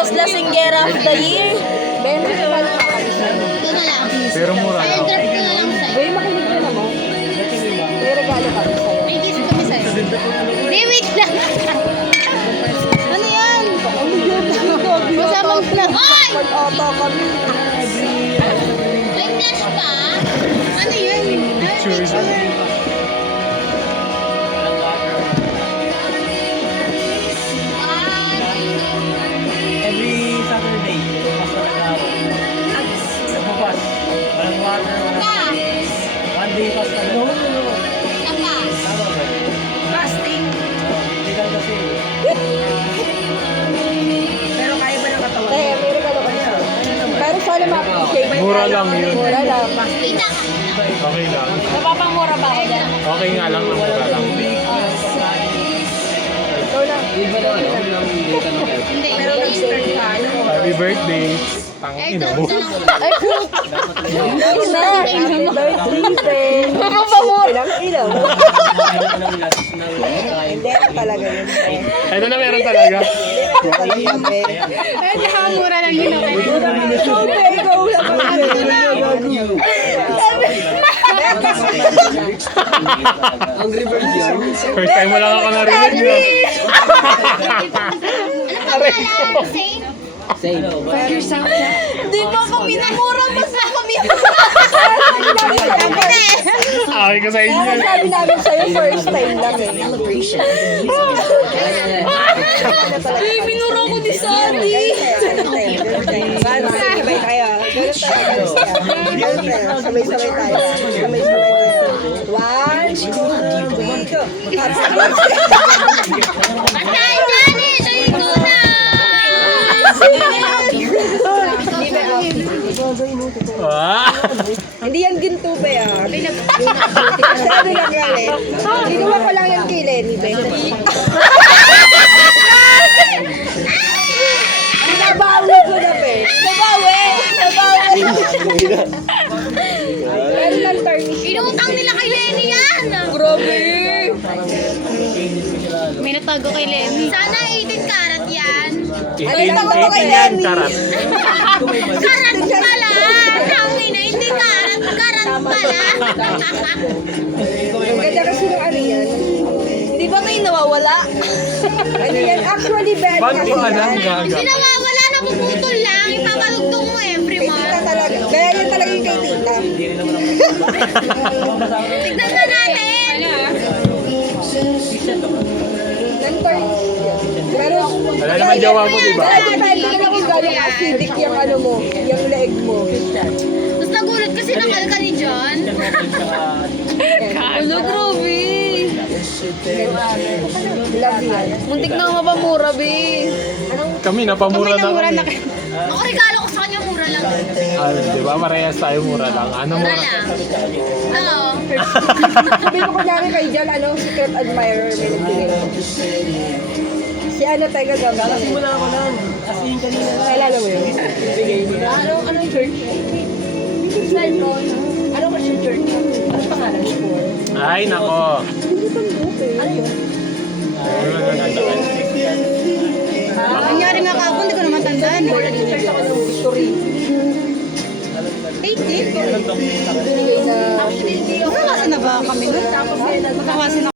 Most Lasinggera of the Year. Ben, ito na lang. Ito na lang. Pero mura Ay, lang. drop ko na lang sa'yo. Ben, makinig ka naman. May regalo kami sa'yo. May kiss kami sa'yo. Di, wait lang. Ano yan? Masama mo na. Ay! Pag-auto kami. May flash pa? Ano yun? Pictures. Every Saturday, bukas na nag-aaral. Nagbukas. Walang water, walang... Pa! One day pass na lang. Tapa! Tama ba? Plastic. Legal kasi. Pero kaya ba ng katawan? Kaya, may regalo kami sa'yo. Pero sana ma-appreciate. Mura lang yun. Mura lang. Kita ka! Okay lang. Napapamura ba ako dyan? Okay nga lang, mura lang. Ikaw lang. Hindi, Pero hindi. nag-start ka. Ano mo? Happy birthday. Tang ina mo. Ay, cute. Na. Happy birthday. Ano ba mo? Ilang ilaw. Hindi talaga yun. Ito na meron talaga. Ay, nakamura lang yun. Okay. Ikaw lang. Angry Birds yun. First time mo lang ako narinig. No? Ano pangalan? Saint? Say. Di ba kami namura? Basta kami Okay ko sa inyo. Sabi namin sa'yo, first time lang eh. Ay, minura ko ni Sandy. Sabay kayo. Ganun tayo. Sabay-sabay tayo. Sabay-sabay tayo. One, two, three, go. Happy birthday. Patay dyan eh! Ito na! Ah! Hindi yan ginto ba yan? Sabi lang yan eh. Ginawa ko lang yan kay Lenny ba? Nabawi ko na ba eh. Nabawi! Pero lang-tarnish. Inutang nila kay Lenny yan! Grabe. May natago kay Lenny. Sana 18 karat yan. 18 yan, karat. Karat pala! Sabi na, hindi karat. Karat pala. Ang ganda kasi ng ano yan. Di ba tayo nawawala? Ano yan? Actually, bad Ba't kasi ko alam yan. gaga? Kasi nawawala na puputol lang. Ipapalugtong mo every Kay tita month. talaga. Kaya yan talaga yung kay tita. Tignan na natin. Lang-tarnish yan. Pero, Wala naman jawa mo, di ba? depende na kung gano'ng acidic yung ano mo, yung leeg mo. Tapos nagulat kasi nakalka ni John. Ano, grabe. Love yan. Muntik na mapamura, be. Kami, napamura na kami. Ako regalo ko sa kanya, mura lang. Ano, di ba? Marehas tayo, mura lang. Ano Mura mura? lang. Oo. Sabi ko kunyari kay Jan, ano, secret admirer, may nagbigay. Si ano tayo gagawin? Wala ako lang. As in kanina lang. Kailan mo yun? Anong church? Cellphone. Ano ka siya church? Ano pangalan mo? Ay, nako. Ano yun? Nangyari nga kahapon, hindi ko naman tandaan. Church ako ng Victory. 18? Binigay na... Magkakasa na ba kami nun? Magkakasa na